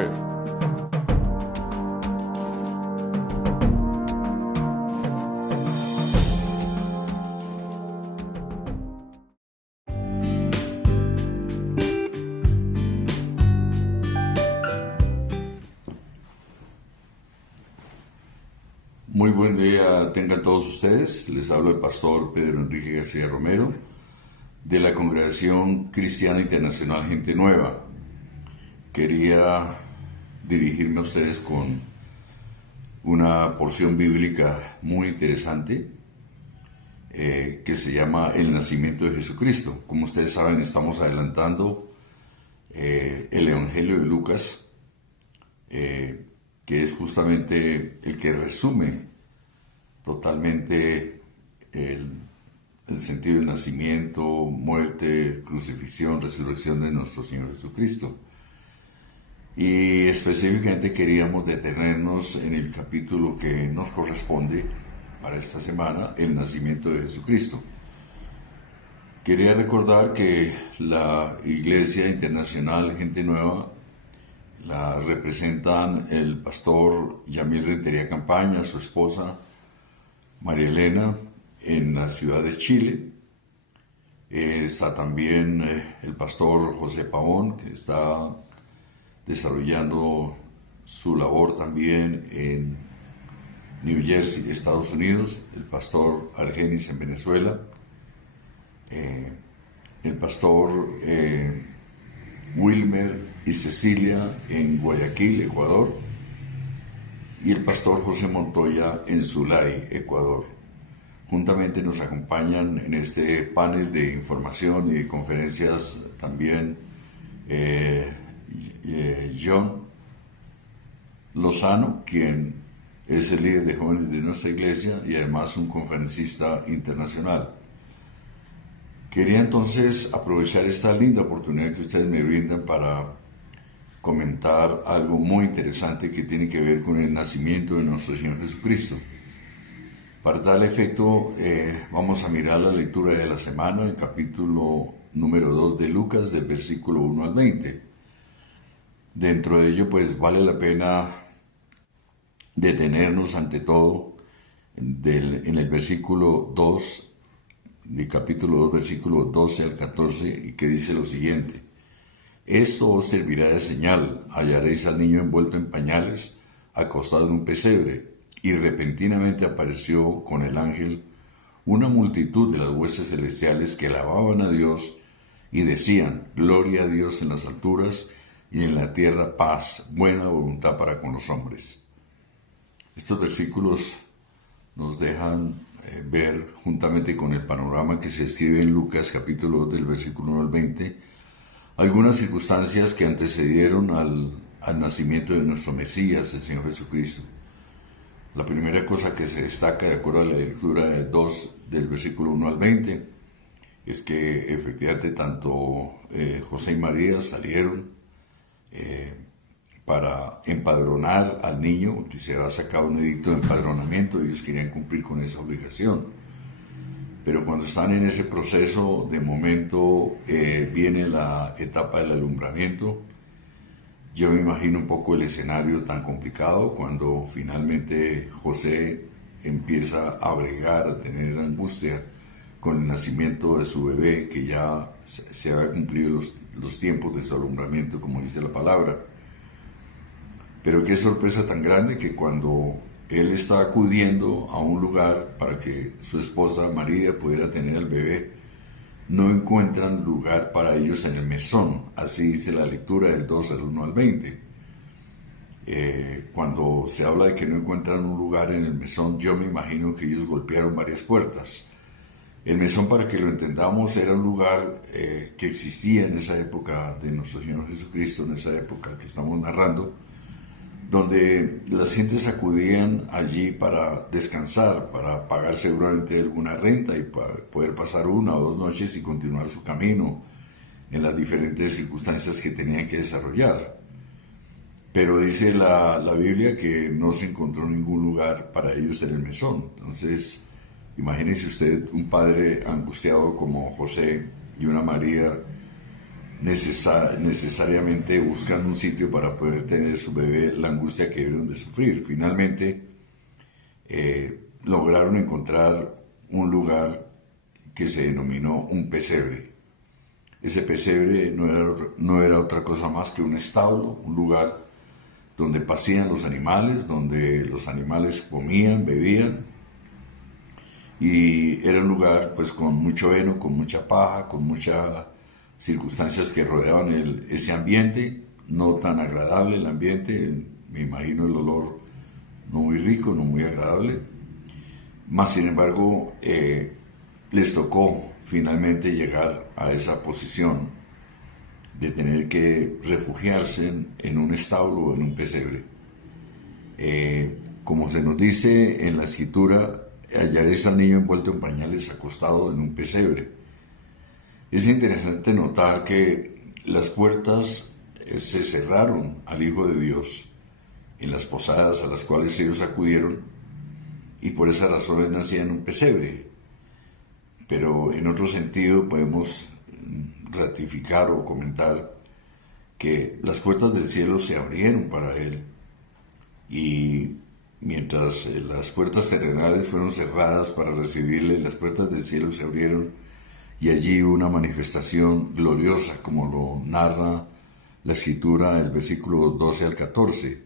fe. Muy buen día tengan todos ustedes. Les habla el pastor Pedro Enrique García Romero de la Congregación Cristiana Internacional Gente Nueva. Quería dirigirme a ustedes con una porción bíblica muy interesante que se llama El nacimiento de Jesucristo. Como ustedes saben, estamos adelantando el Evangelio de Lucas, que es justamente el que resume totalmente el sentido del nacimiento, muerte, crucifixión, resurrección de nuestro Señor Jesucristo. Y específicamente queríamos detenernos en el capítulo que nos corresponde para esta semana, el nacimiento de Jesucristo. Quería recordar que la Iglesia Internacional Gente Nueva la representan el pastor Yamil Rentería Campaña, su esposa María Elena, en la ciudad de Chile. Está también el pastor José Pavón, que está desarrollando su labor también en New Jersey, Estados Unidos. El pastor Argenis en Venezuela. El pastor Wilmer y Cecilia en Guayaquil, Ecuador, y el pastor José Montoya en Zulay, Ecuador. Juntamente nos acompañan en este panel de información y de conferencias también John Lozano, quien es el líder de jóvenes de nuestra iglesia y además un conferencista internacional. Quería entonces aprovechar esta linda oportunidad que ustedes me brindan para comentar algo muy interesante que tiene que ver con el nacimiento de nuestro Señor Jesucristo. Para tal efecto, vamos a mirar la lectura de la semana, el capítulo número 2 de Lucas, del versículo 1 al 20. Dentro de ello, pues vale la pena detenernos ante todo en el versículo 2, del capítulo 2, versículo 12 al 14, y que dice lo siguiente: Esto os servirá de señal: hallaréis al niño envuelto en pañales, acostado en un pesebre. Y repentinamente apareció con el ángel una multitud de las huestes celestiales que alababan a Dios y decían: Gloria a Dios en las alturas y en la tierra paz, buena voluntad para con los hombres. Estos versículos nos dejan ver, juntamente con el panorama que se describe en Lucas capítulo 2 del versículo 1 al 20, algunas circunstancias que antecedieron al nacimiento de nuestro Mesías, el Señor Jesucristo. La primera cosa que se destaca, de acuerdo a la lectura del versículo 1 al 20, es que efectivamente tanto José y María salieron para empadronar al niño, que se había sacado un edicto de empadronamiento, y ellos querían cumplir con esa obligación. Pero cuando están en ese proceso, de momento viene la etapa del alumbramiento. Yo me imagino un poco el escenario tan complicado cuando finalmente José empieza a bregar, a tener angustia con el nacimiento de su bebé, que ya se había cumplido los tiempos de su alumbramiento, como dice la palabra. Pero qué sorpresa tan grande que cuando él está acudiendo a un lugar para que su esposa María pudiera tener al bebé, no encuentran lugar para ellos en el mesón. Así dice la lectura del 2 al 1 al 20. Cuando se habla de que no encuentran un lugar en el mesón, yo me imagino que ellos golpearon varias puertas. El mesón, para que lo entendamos, era un lugar que existía en esa época de nuestro Señor Jesucristo, en esa época que estamos narrando, donde las gentes acudían allí para descansar, para pagar seguramente alguna renta y para poder pasar 1 o 2 noches y continuar su camino en las diferentes circunstancias que tenían que desarrollar. Pero dice la Biblia que no se encontró ningún lugar para ellos en el mesón. Entonces, imagínese usted un padre angustiado como José y una María necesariamente buscando un sitio para poder tener su bebé, la angustia que debieron de sufrir. Finalmente lograron encontrar un lugar que se denominó un pesebre. Ese pesebre no era otra cosa más que un establo, un lugar donde pasían los animales, donde los animales comían, bebían, y era un lugar pues con mucho heno, con mucha paja, con muchas circunstancias que rodeaban ese ambiente, no tan agradable el ambiente, me imagino el olor no muy rico, no muy agradable, más sin embargo les tocó finalmente llegar a esa posición de tener que refugiarse en un establo o en un pesebre. Como se nos dice en la escritura, hallaréis al niño envuelto en pañales acostado en un pesebre. Es interesante notar que las puertas se cerraron al Hijo de Dios en las posadas a las cuales ellos acudieron, y por esa razón él nacía en un pesebre. Pero en otro sentido podemos ratificar o comentar que las puertas del cielo se abrieron para él, y mientras las puertas terrenales fueron cerradas para recibirle, las puertas del cielo se abrieron y allí hubo una manifestación gloriosa, como lo narra la escritura del versículo 12 al 14.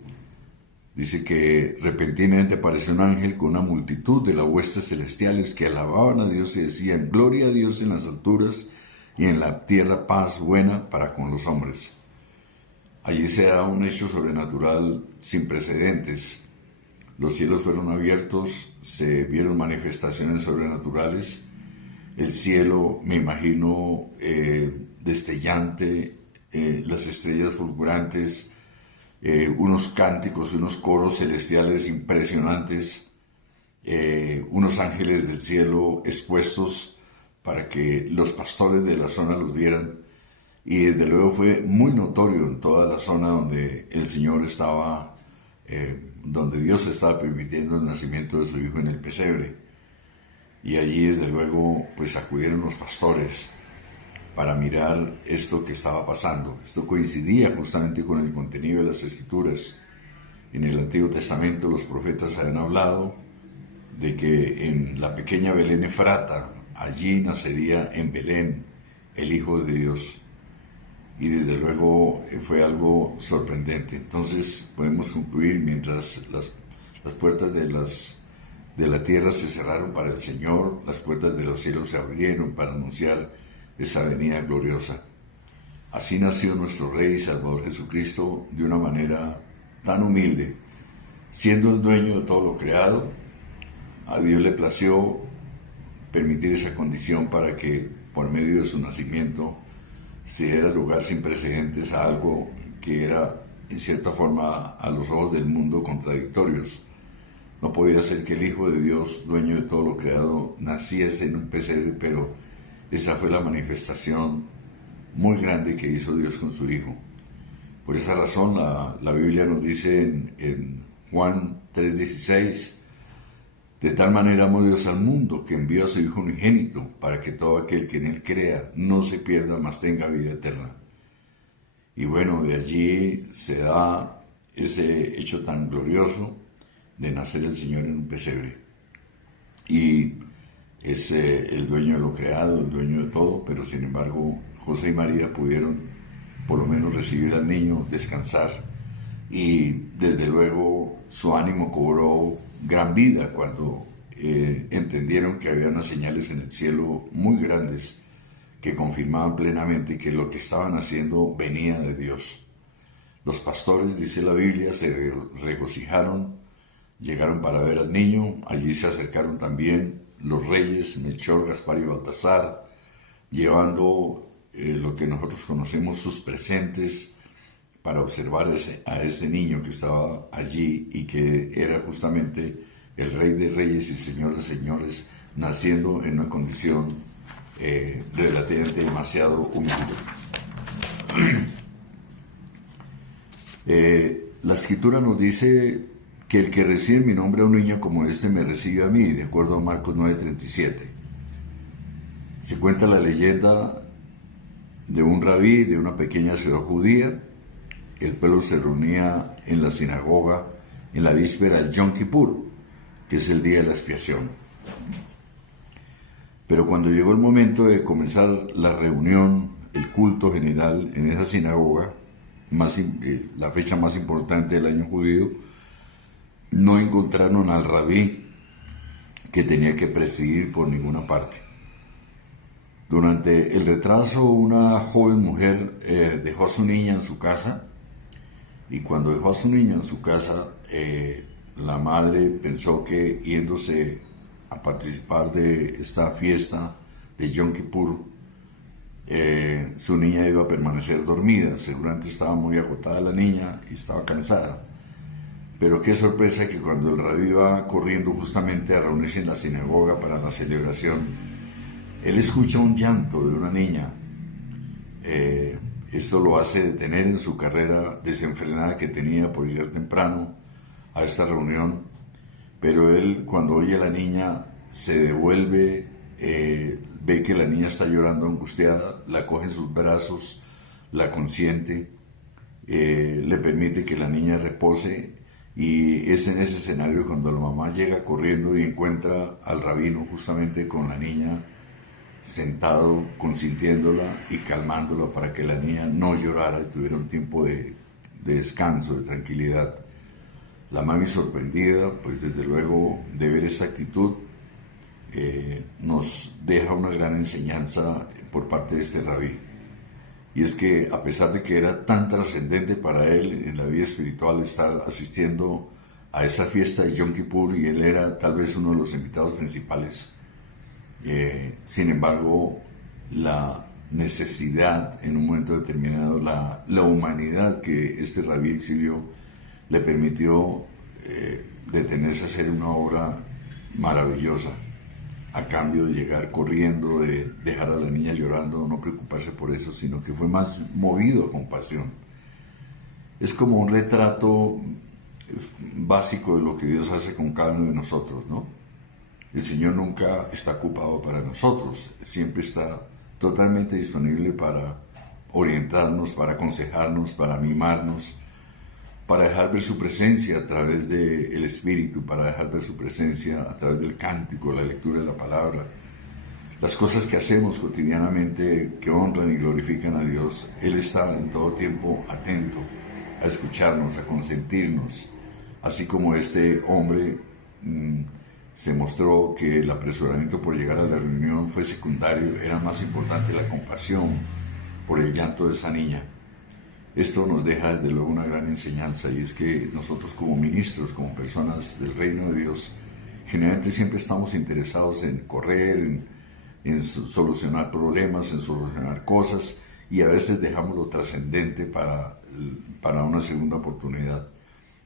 Dice que repentinamente apareció un ángel con una multitud de las huestes celestiales que alababan a Dios y decían: gloria a Dios en las alturas y en la tierra paz buena para con los hombres. Allí se da un hecho sobrenatural sin precedentes. Los cielos fueron abiertos, se vieron manifestaciones sobrenaturales. El cielo, me imagino, destellante, las estrellas fulgurantes, unos cánticos, unos coros celestiales impresionantes, unos ángeles del cielo expuestos para que los pastores de la zona los vieran, y desde luego fue muy notorio en toda la zona donde el Señor estaba, donde Dios estaba permitiendo el nacimiento de su Hijo en el pesebre. Y allí desde luego pues acudieron los pastores para mirar esto que estaba pasando. Esto coincidía justamente con el contenido de las Escrituras. En el Antiguo Testamento los profetas habían hablado de que en la pequeña Belén Efrata, allí nacería en Belén el Hijo de Dios. Y desde luego fue algo sorprendente. Entonces podemos concluir, mientras las puertas de la tierra se cerraron para el Señor, las puertas de los cielos se abrieron para anunciar esa venida gloriosa. Así nació nuestro Rey y Salvador Jesucristo de una manera tan humilde. Siendo el dueño de todo lo creado, a Dios le plació permitir esa condición para que por medio de su nacimiento se diera lugar sin precedentes a algo que era en cierta forma a los ojos del mundo contradictorios. No podía ser que el Hijo de Dios, dueño de todo lo creado, naciese en un pesebre, pero esa fue la manifestación muy grande que hizo Dios con su Hijo. Por esa razón la Biblia nos dice en Juan 3:16: de tal manera amó Dios al mundo que envió a su Hijo unigénito para que todo aquel que en él crea no se pierda, mas tenga vida eterna. Y bueno, de allí se da ese hecho tan glorioso de nacer el Señor en un pesebre. Y es el dueño de lo creado, el dueño de todo, pero sin embargo José y María pudieron por lo menos recibir al niño, descansar, y desde luego su ánimo cobró gran vida cuando entendieron que había unas señales en el cielo muy grandes que confirmaban plenamente que lo que estaban haciendo venía de Dios. Los pastores, dice la Biblia, se regocijaron, llegaron para ver al niño. Allí se acercaron también los reyes Melchor, Gaspar y Baltasar, llevando lo que nosotros conocemos, sus presentes, para observar a ese niño que estaba allí y que era justamente el Rey de Reyes y Señor de Señores, naciendo en una condición relativamente demasiado humilde. La Escritura nos dice que el que recibe mi nombre a un niño como este me recibe a mí, de acuerdo a Marcos 9:37. Se cuenta la leyenda de un rabí de una pequeña ciudad judía. El pueblo se reunía en la sinagoga en la víspera del Yom Kippur, que es el día de la expiación. Pero cuando llegó el momento de comenzar la reunión, el culto general en esa sinagoga, la fecha más importante del año judío, no encontraron al rabí que tenía que presidir por ninguna parte. Durante el retraso, una joven mujer dejó a su niña en su casa, y cuando dejó a su niña en su casa, la madre pensó que yéndose a participar de esta fiesta de Yom Kippur, su niña iba a permanecer dormida. Seguramente estaba muy agotada la niña y estaba cansada. Pero qué sorpresa que cuando el rabí iba corriendo justamente a reunirse en la sinagoga para la celebración, él escucha un llanto de una niña. Esto lo hace detener en su carrera desenfrenada que tenía por llegar temprano a esta reunión. Pero él, cuando oye a la niña, se devuelve, ve que la niña está llorando angustiada, la coge en sus brazos, la consiente, le permite que la niña repose. Y es en ese escenario cuando la mamá llega corriendo y encuentra al rabino justamente con la niña sentado, consintiéndola y calmándola para que la niña no llorara y tuviera un tiempo de descanso, de tranquilidad. La mami, sorprendida, pues desde luego, de ver esta actitud, nos deja una gran enseñanza por parte de este rabí. Y es que a pesar de que era tan trascendente para él en la vida espiritual estar asistiendo a esa fiesta de Yom Kippur, y él era tal vez uno de los invitados principales, sin embargo, la necesidad en un momento determinado, la humanidad que este rabí exhibió, le permitió detenerse a hacer una obra maravillosa, a cambio de llegar corriendo, de dejar a la niña llorando, no preocuparse por eso, sino que fue más movido a compasión. Es como un retrato básico de lo que Dios hace con cada uno de nosotros, ¿no? El Señor nunca está ocupado para nosotros, siempre está totalmente disponible para orientarnos, para aconsejarnos, para mimarnos, para dejar ver su presencia a través del Espíritu, para dejar ver su presencia a través del cántico, la lectura de la palabra, las cosas que hacemos cotidianamente que honran y glorifican a Dios. Él está en todo tiempo atento a escucharnos, a consentirnos, así como este hombre se mostró que el apresuramiento por llegar a la reunión fue secundario, era más importante la compasión por el llanto de esa niña. Esto nos deja desde luego una gran enseñanza, y es que nosotros como ministros, como personas del reino de Dios, generalmente siempre estamos interesados en correr, en solucionar problemas, en solucionar cosas, y a veces dejamos lo trascendente para una segunda oportunidad.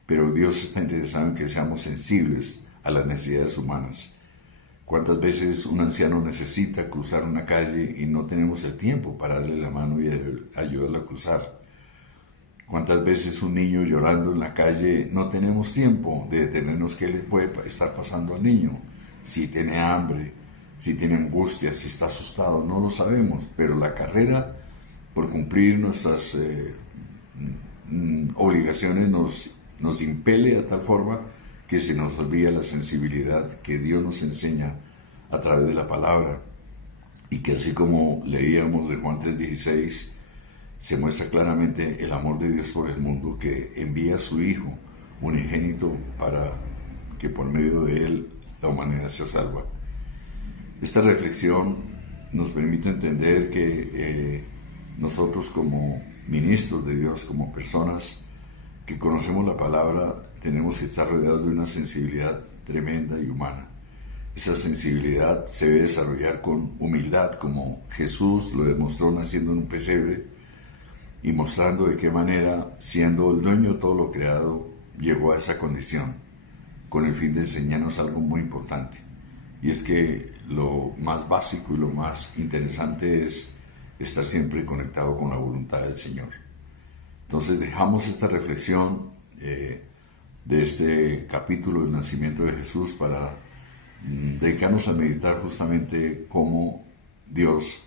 Pero Dios está interesado en que seamos sensibles a las necesidades humanas. ¿Cuántas veces un anciano necesita cruzar una calle y no tenemos el tiempo para darle la mano y ayudarle a cruzar? ¿Cuántas veces un niño llorando en la calle no tenemos tiempo de detenernos qué le puede estar pasando al niño? Si tiene hambre, si tiene angustia, si está asustado, no lo sabemos, pero la carrera por cumplir nuestras obligaciones nos impele a tal forma que se nos olvida la sensibilidad que Dios nos enseña a través de la palabra, y que así como leíamos de Juan 3:16, se muestra claramente el amor de Dios por el mundo, que envía a su Hijo unigénito para que por medio de Él la humanidad sea salva. Esta reflexión nos permite entender que nosotros como ministros de Dios, como personas que conocemos la palabra, tenemos que estar rodeados de una sensibilidad tremenda y humana. Esa sensibilidad se debe desarrollar con humildad, como Jesús lo demostró naciendo en un pesebre y mostrando de qué manera, siendo el dueño de todo lo creado, llegó a esa condición, con el fin de enseñarnos algo muy importante. Y es que lo más básico y lo más interesante es estar siempre conectado con la voluntad del Señor. Entonces dejamos esta reflexión de este capítulo del nacimiento de Jesús para dedicarnos a meditar justamente cómo Dios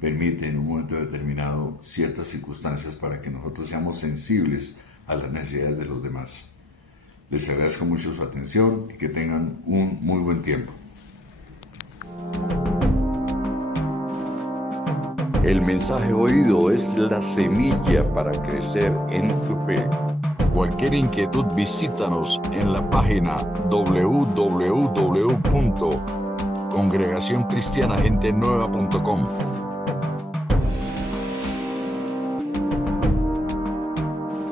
permite en un momento determinado ciertas circunstancias para que nosotros seamos sensibles a las necesidades de los demás. Les agradezco mucho su atención y que tengan un muy buen tiempo. El mensaje oído es la semilla para crecer en tu fe. Cualquier inquietud, visítanos en la página www.congregacioncristianagentenueva.com.